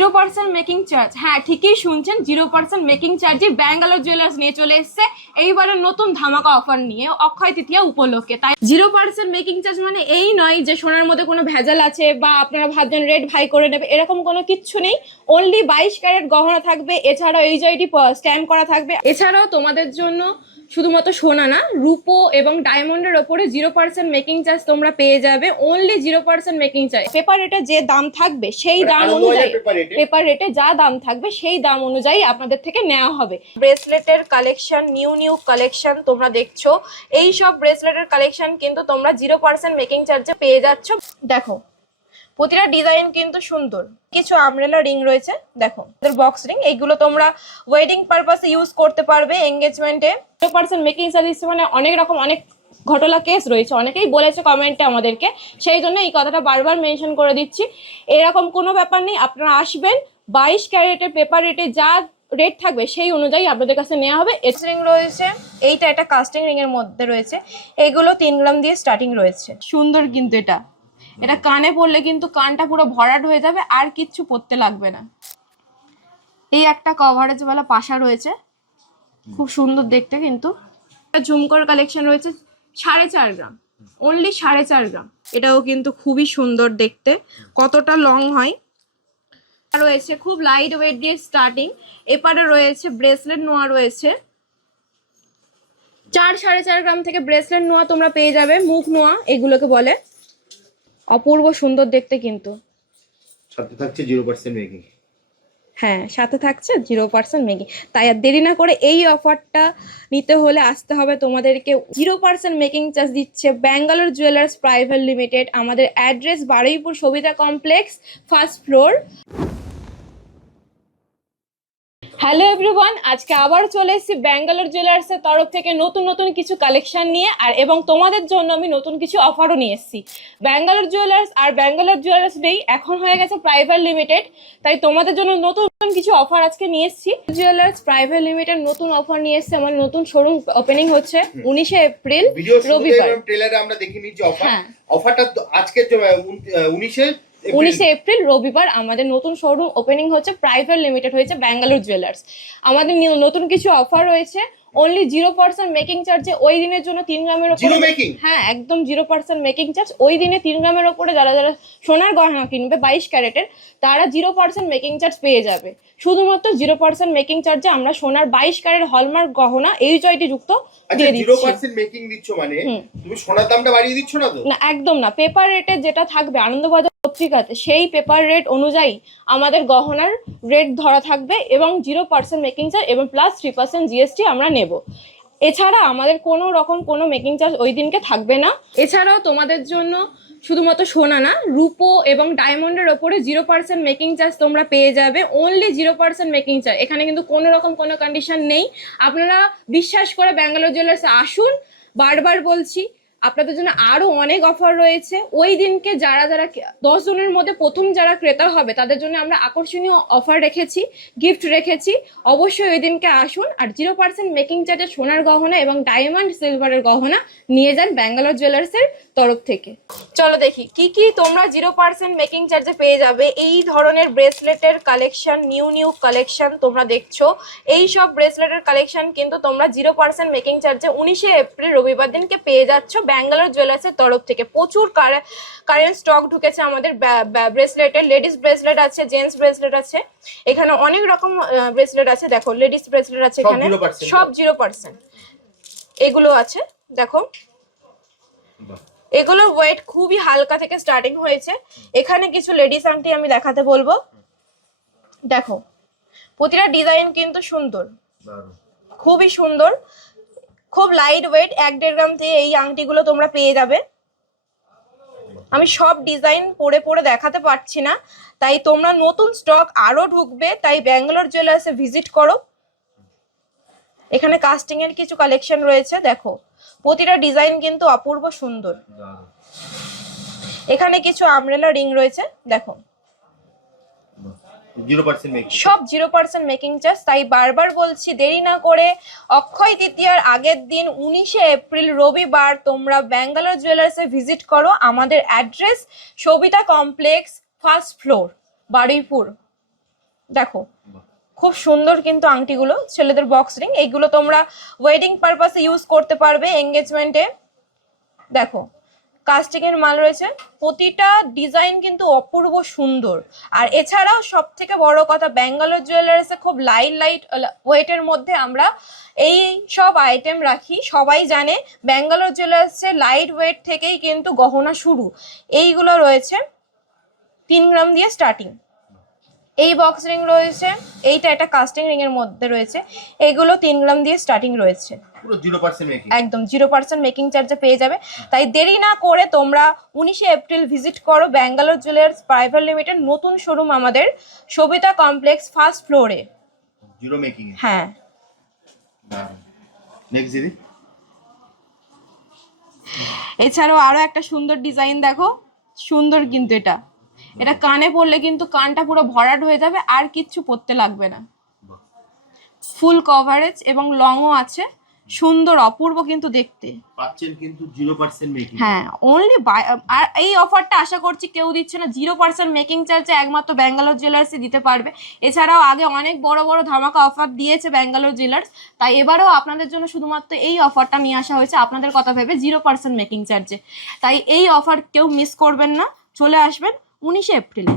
0% making charge. হ্যাঁ, ঠিকই শুনছেন, 0% মেকিং চার্জে ব্যাঙ্গালোর জুয়েলার্স নিয়ে চলে এসছে এইবারের নতুন ধামাকা অফার নিয়ে অক্ষয় তৃতীয়া উপলক্ষে। তাই 0% মেকিং চার্জ মানে এই নয় যে সোনার মধ্যে কোনো ভেজাল আছে বা আপনারা ভাবছেন রেট ভাই করে নেবে, এরকম কোনো কিচ্ছু নেই। অনলি 22 ক্যারেট গহনা থাকবে, এছাড়াও এইচআইডি স্ট্যাম্প করা থাকবে। এছাড়াও তোমাদের জন্য শুধুমাত্র সোনা না, রূপো এবং ডায়মন্ডের ওপরে 0% মেকিং চার্জ তোমরা পেয়ে যাবে। Only 0% making charge. পেপার রেটে যে দাম থাকবে সেই দাম অনুযায়ী, পেপার রেটে যা দাম থাকবে সেই দাম অনুযায়ী আপনাদের থেকে নেওয়া হবে। ব্রেসলেটের কালেকশন, নিউ কালেকশন তোমরা দেখছো, এই সব ব্রেসলেটের কালেকশন কিন্তু তোমরা 0% মেকিং চার্জে পেয়ে যাচ্ছ। দেখো প্রতিটা ডিজাইন কিন্তু সুন্দর। কিছু আমব্রেলা রিং রয়েছে, দেখো বক্স রিং, এইগুলো তোমরা ওয়েডিং পারপাসে ইউজ করতে পারবে এঙ্গেজমেন্টে। 0% মেকিং চার্জ মানে অনেক রকম অনেক ঘটনা কেস রয়েছে, অনেকেই বলেছে কমেন্টে আমাদেরকে, সেই জন্য এই কথাটা বারবার মেনশন করে দিচ্ছি। এরকম কোনো ব্যাপার নেই, আপনারা আসবেন, 22 ক্যারেটের পেপার রেটে যা রেট থাকবে সেই অনুযায়ী আপনাদের কাছে নেওয়া হবে। এস রিং রয়েছে, এইটা একটা কাস্টিং রিং এর মধ্যে রয়েছে, এগুলো 3 গ্রাম দিয়ে স্টার্টিং রয়েছে। সুন্দর কিন্তু এটা কানে পড়লে কিন্তু কানটা পুরো ভরাট হয়ে যাবে, আর কিচ্ছু পরতে লাগবে না। এই একটা কভারেজ ওয়ালা পাশা রয়েছে, খুব সুন্দর দেখতে। কিন্তু ঝুমকোর কালেকশন রয়েছে 4.5 গ্রাম, অনলি 4.5 গ্রাম। এটাও কিন্তু খুবই সুন্দর দেখতে, কতটা লং হয়। রয়েছে খুব লাইট ওয়েট দিয়ে স্টার্টিং। এপারে রয়েছে ব্রেসলেট নোয়া রয়েছে 4-4.5 গ্রাম থেকে ব্রেসলেট নোয়া তোমরা পেয়ে যাবে, মুখ নোয়া এগুলোকে বলে। অপূর্ব সুন্দর দেখতে কিন্তু। সাথে থাকছে 0% মেকিং। হ্যাঁ, সাথে থাকছে 0% মেকিং। তাই আর দেরি না করে এই অফারটা নিতে হলে আসতে হবে তোমাদেরকে। 0% মেকিং চার্জ দিচ্ছে ব্যাঙ্গালোর জুয়েলার্স প্রাইভেট লিমিটেড। আমাদের address Baruipur Sabita complex, first floor. Hello everyone, আজকে আবার চলে এসেছি ব্যাঙ্গালোর জুয়েলার্সের তরফ থেকে নতুন কিছু কালেকশন নিয়ে, আর এবং তোমাদের জন্য আমি নতুন কিছু অফারও নিয়ে এসেছি। ব্যাঙ্গালোর জুয়েলার্স আর ব্যাঙ্গালোর জুয়েলার্স নেই, এখন হয়ে গেছে প্রাইভেট লিমিটেড, তাই তোমাদের জন্য নতুন কিছু অফার আজকে নিয়ে এসেছি। জুয়েলার্স প্রাইভেট লিমিটেড নতুন অফার নিয়ে এসেছে। আমার নতুন শোরুম ওপেনিং হচ্ছে 19শে এপ্রিল রবিবার। ট্রেলারে আমরা দেখে নিয়েছি অফার। অফারটা আজকে 19শে এপ্রিল রবিবার আমাদের নতুন শোরুম ওপেনিং হচ্ছে, প্রাইভেট লিমিটেড হয়েছে ব্যাঙ্গালোর জুয়েলার্স। আমাদের নতুন কিছু অফার রয়েছে। অনলি 0% মেকিং চার্জে ওই দিনের জন্য 3 গ্রামের উপরে, হ্যাঁ একদম 0% মেকিং চার্জ। ওই দিনে 3 গ্রামের উপরে যারা সোনার গহনা কিনবে 22 ক্যারেটের, তারা 0% মেকিং চার্জ পেয়ে যাবে। শুধুমাত্র 0% মেকিং চার্জে আমরা সোনার 22 ক্যারেট হলমার্ক গহনা এইচআইডি যুক্ত দিয়ে দিচ্ছি। 0% মেকিং দিচ্ছ মানে তুমি সোনার দামটা বাড়িয়ে দিচ্ছ না তো? না, একদম না। পেপার রেটে যেটা থাকবে আনন্দবাজার পত্রিকাতে, সেই পেপার রেট অনুযায়ী আমাদের গহনার রেট ধরা থাকবে, এবং 0% মেকিং চার্জ এবং প্লাস 3% জিএসটি আমরা নেব। এছাড়া আমাদের কোনো রকম কোনো মেকিং চার্জ ওই দিনকে থাকবে না। এছাড়াও তোমাদের জন্য শুধুমাত্র সোনা না, রূপো এবং ডায়মন্ডের ওপরে 0% মেকিং চার্জ তোমরা পেয়ে যাবে। Only 0% making charge. এখানে কিন্তু কোনো রকম কোনো কন্ডিশন নেই। আপনারা বিশ্বাস করে ব্যাঙ্গালোর জুয়েলার্সে আসুন। বারবার বলছি, আপনাদের জন্য আরো অনেক অফার রয়েছে। ওই দিনকে যারা 10 জনের মধ্যে প্রথম যারা ক্রেতা হবে তাদের জন্য আমরা আকর্ষণীয় অফার রেখেছি, গিফট রেখেছি। অবশ্যই ওই দিনকে আসুন, আর 0% মেকিং চার্জে সোনার গহনা এবং ডায়মন্ড সিলভারের গহনা নিয়ে যান ব্যাঙ্গালোর জুয়েলার্সের তরফ থেকে। চলো দেখি কি তোমরা 0% মেকিং চার্জে পেয়ে যাবে। এই ধরনের ব্রেসলেটের কালেকশন, নিউ কালেকশন তোমরা দেখছো, এই সব ব্রেসলেটের কালেকশন কিন্তু তোমরা 0% মেকিং চার্জে 19শে এপ্রিল রবিবার দিনকে পেয়ে যাচ্ছ ব্যাঙ্গালোর জুয়েলার্সের তরফ থেকে। প্রচুর কারেন্ট স্টক ঢুকেছে আমাদের ব্রেসলেটের। লেডিস ব্রেসলেট আছে, জেন্টস ব্রেসলেট আছে, এখানে অনেক রকম ব্রেসলেট আছে। দেখো লেডিস ব্রেসলেট আছে এখানে, সব 0%। এগুলো আছে দেখো, এগুলো ওয়েট খুবই হালকা থেকে স্টার্টিং হয়েছে। এখানে কিছু লেডিস আংটি আমি দেখাতে বলবো। দেখো প্রতিটা ডিজাইন কিন্তু সুন্দর, খুবই সুন্দর, খুব লাইট ওয়েট। 1-1.5 গ্রাম থেকে এই আংটিগুলো তোমরা পেয়ে যাবে। আমি সব ডিজাইন পরে দেখাতে পারছি না, তাই তোমরা নতুন স্টক আরো ঢুকবে, তাই ব্যাঙ্গালোর জুয়েলার্সে ভিজিট করো। এখানে কাস্টিং এর কিছু কালেকশন রয়েছে, দেখো প্রতিটা ডিজাইন কিন্তু অপূর্ব সুন্দর। এখানে কিছু আমব্রেলা রিং রয়েছে, দেখো 0% মেকিং, সব 0% মেকিং চার্জ। তাই বারবার বলছি, দেরি না করে অক্ষয় তৃতীয়ার আগের দিন 19শে এপ্রিল রবিবার তোমরা ব্যাঙ্গালোর জুয়েলার্সে ভিজিট করো। আমাদের address Sabita complex, first floor, Baruipur. দেখো খুব সুন্দর কিন্তু আংটিগুলো, ছেলেদের বক্স রিং, এইগুলো তোমরা ওয়েডিং পারপাসে ইউজ করতে পারবে, এঙ্গেজমেন্টে। দেখো কাস্টিং এর মাল রয়েছে, প্রতিটা ডিজাইন কিন্তু অপূর্ব সুন্দর। আর এছাড়াও সব থেকে বড় কথা, ব্যাঙ্গালোর জুয়েলার্সে খুব লাইট ওয়েটের মধ্যে আমরা এই সব আইটেম রাখি। সবাই জানে ব্যাঙ্গালোর জুয়েলার্সে লাইট ওয়েট থেকেই কিন্তু গহনা শুরু। এইগুলো রয়েছে 3 গ্রাম দিয়ে স্টার্টিং। এই বক্স রিং রয়েছে, এইটা একটা কাস্টিং রিং এর মধ্যে রয়েছে, এইগুলো 3 গ্রাম দিয়ে স্টার্টিং রয়েছে। পুরো 0% মেকিং, একদম 0% মেকিং চার্জে পেয়ে যাবে। তাই দেরি না করে তোমরা 19শে এপ্রিল ভিজিট করো ব্যাঙ্গালোর জুয়েলার্স প্রাইভেট লিমিটেড নতুন শোরুম আমাদের সবিতা কমপ্লেক্স ফার্স্ট ফ্লোরে। 0 মেকিং। হ্যাঁ, নেক্সট দিদি। এছাড়াও আরো একটা সুন্দর ডিজাইন দেখো, সুন্দর কিন্তু এটা কানে পরলে কিন্তু কানটা পুরো ভরাট হয়ে যাবে, আর কিচ্ছু পরতে লাগবে না। ফুল কভারেজ এবং লংও আছে, সুন্দর অপূর্ব কিন্তু দেখতে পাচ্ছেন কিন্তু 0% মেকিং। হ্যাঁ, অনলি আর এই অফারটা আশা করছি কেউ দিচ্ছে না। 0% মেকিং চার্জে একমাত্র ব্যাঙ্গালোর জুয়েলার্সই দিতে পারবে। এছাড়াও আগে অনেক বড় বড় ধামাকা অফার দিয়েছে ব্যাঙ্গালোর জুয়েলার্স, তাই এবারেও আপনাদের জন্য শুধুমাত্র এই অফারটা নিয়ে আসা হয়েছে আপনাদের কথা ভেবে 0% মেকিং চার্জে। তাই এই অফার কেউ মিস করবেন না, চলে আসবেন 19শে এপ্রিলে।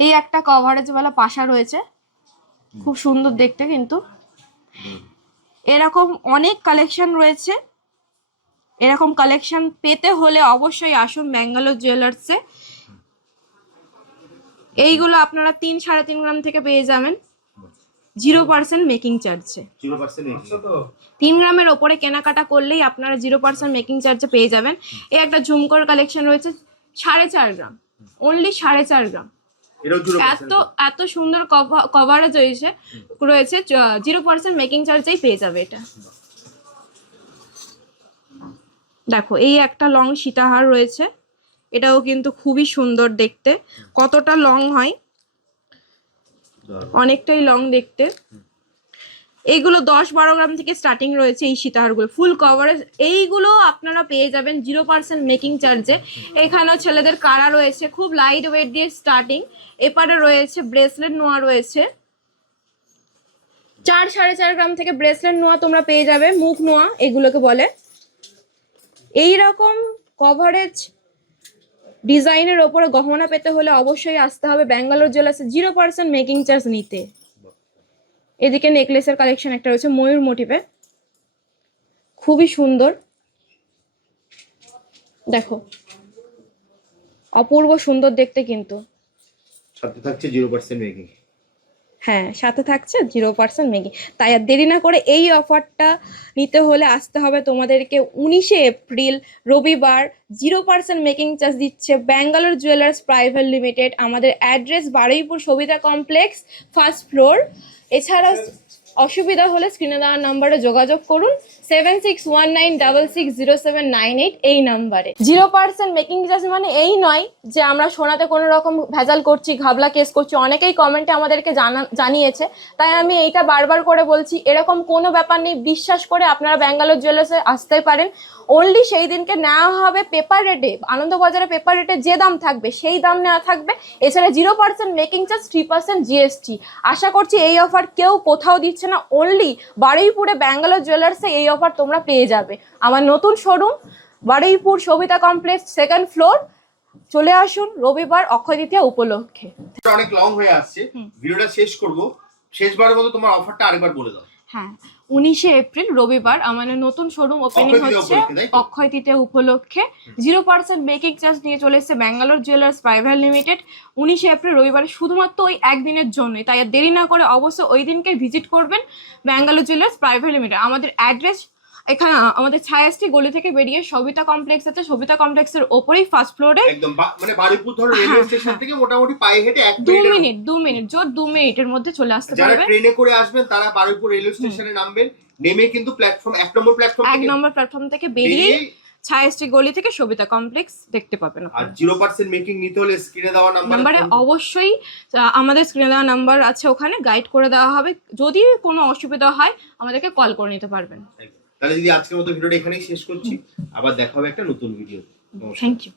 এই একটা কভারেজওয়ালা পাশা রয়েছে, খুব সুন্দর দেখতে কিন্তু। এরকম অনেক কালেকশন রয়েছে, এরকম কালেকশন পেতে হলে অবশ্যই আসুন ব্যাঙ্গালোর জুয়েলার্সে। এইগুলো আপনারা 3-3.5 গ্রাম থেকে পেয়ে যাবেন 0% মেকিং চার্জে। 3 গ্রামের ওপরে কেনাকাটা করলেই আপনারা 0% মেকিং চার্জে পেয়ে যাবেন। এই একটা ঝুমকোর কালেকশন রয়েছে 4.5 গ্রাম, অনলি 4.5 গ্রাম। এত সুন্দর কভারেজ রয়েছে 0% মেকিং চার্জেই পেয়ে যাবে এটা। দেখো এই একটা লং সীতাহার রয়েছে, এটাও কিন্তু খুবই সুন্দর দেখতে। কতটা লং হয়, অনেকটাই লং দেখতে। এইগুলো 10-12 গ্রাম থেকে স্টার্টিং রয়েছে এই সীতাহারগুলো, ফুল কভারেজ। এইগুলো আপনারা পেয়ে যাবেন 0% মেকিং চার্জে। এখানেও ছেলেদের কারা রয়েছে, খুব লাইট ওয়েট দিয়ে স্টার্টিং। এপারে রয়েছে ব্রেসলেট নোয়া রয়েছে, 4-4.5 গ্রাম থেকে ব্রেসলেট নোয়া তোমরা পেয়ে যাবে, মুখ নোয়া এগুলোকে বলে। এইরকম কভারেজ ডিজাইনের ওপরে গহনা পেতে হলে অবশ্যই আসতে হবে ব্যাঙ্গালোর জুয়েলার্সে 0% মেকিং চার্জ নিতে। এদিকে নেকলেসের কালেকশন একটা রয়েছে ময়ূর মোটিভে, খুবই সুন্দর দেখো, অপূর্ব সুন্দর দেখতে কিন্তু। সাথে থাকছে 0% মেকিং। হ্যাঁ, সাথে থাকছে 0% মেকিং। তাই আর দেরি না করে এই অফারটা নিতে হলে আসতে হবে তোমাদেরকে 19শে এপ্রিল রবিবার। 0% মেকিং চার্জ দিচ্ছে ব্যাঙ্গালোর জুয়েলার্স প্রাইভেট লিমিটেড। আমাদের address Baruipur Sabita complex first floor. এছাড়া অসুবিধা হলে স্ক্রিনে দেওয়া নাম্বারে যোগাযোগ করুন 7619660798 এই নাম্বারে। 0% মেকিং চার্জ মানে এই নয় যে আমরা সোনাতে কোনো রকম ভেজাল করছি, ঘাবলা কেস করছি। অনেকেই কমেন্টে আমাদেরকে জানিয়েছে, তাই আমি এইটা বারবার করে বলছি, এরকম কোনো ব্যাপার নেই। বিশ্বাস করে আপনারা ব্যাঙ্গালোর জুয়েলার্সে আসতে পারেন। অনলি সেই দিনকে নেওয়া হবে পেপার রেটে, আনন্দবাজারে পেপার রেটে যে দাম থাকবে সেই দাম নেওয়া থাকবে। এছাড়া 0% মেকিং চার্জ, 3% জিএসটি। আশা করছি এই অফার কেউ কোথাও দিচ্ছে না, অনলি বারুইপুরে ব্যাঙ্গালোর জুয়েলার্সে এই অফার তোমরা পেয়ে যাবে। আমার নতুন showroom Baruipur Sabita complex 2nd floor. চলে আসুন রবিবার অক্ষয় তৃতীয়া উপলক্ষে। অনেক লং হয়ে আসছে, ভিডিওটা শেষ করব। শেষবারের মতো তোমার অফারটা আরেকবার বলে দাও। হ্যাঁ, 19শে এপ্রিল রবিবার আমাদের নতুন শোরুম ওপেনিং হচ্ছে অক্ষয় তৃতীয়া উপলক্ষে। 0% মেকিং চার্জ নিয়ে চলে এসেছে ব্যাঙ্গালোর জুয়েলার্স প্রাইভেট লিমিটেড 19শে এপ্রিল রবিবার, শুধুমাত্র ওই একদিনের জন্যই। তাই আর দেরি না করে অবশ্যই ওই দিনকে ভিজিট করবেন ব্যাঙ্গালোর জুয়েলার্স প্রাইভেট লিমিটেড। আমাদের অ্যাড্রেস এখানে আমাদের ছায়াশ্রী গলি থেকে বেরিয়ে সবিতা কমপ্লেক্স আছে, সবিতা কমপ্লেক্সের ওপরেই ফার্স্ট ফ্লোরে। একদম মানে বারুইপুর ধরো রেলওয়ে স্টেশন থেকে মোটামুটি পায়ে হেঁটে 2 মিনিট জোর 2 মিনিটের মধ্যে চলে আসতে পারবে। যারা ট্রেনে করে আসবেন তারা বারুইপুর রেলওয়ে স্টেশনে নামবেন, নেমে কিন্তু প্ল্যাটফর্ম 1 নম্বর প্ল্যাটফর্ম থেকে বেরিয়ে ছায়াশ্রী গলি থেকে সবিতা কমপ্লেক্স দেখতে পাবেন। আর 0% মেকিং নিতে হলে স্ক্রিনে দেওয়া নাম্বারে অবশ্যই আমাদের স্ক্রিনে দেওয়া নাম্বার আছে, ওখানে গাইড করে দেওয়া হবে। যদি কোনো অসুবিধা হয় আমাদেরকে কল করে নিতে পারবেন। তাহলে দিদি আজকের মতো ভিডিওটা এখানেই শেষ করছি, আবার দেখা হবে একটা নতুন ভিডিও। Thank you.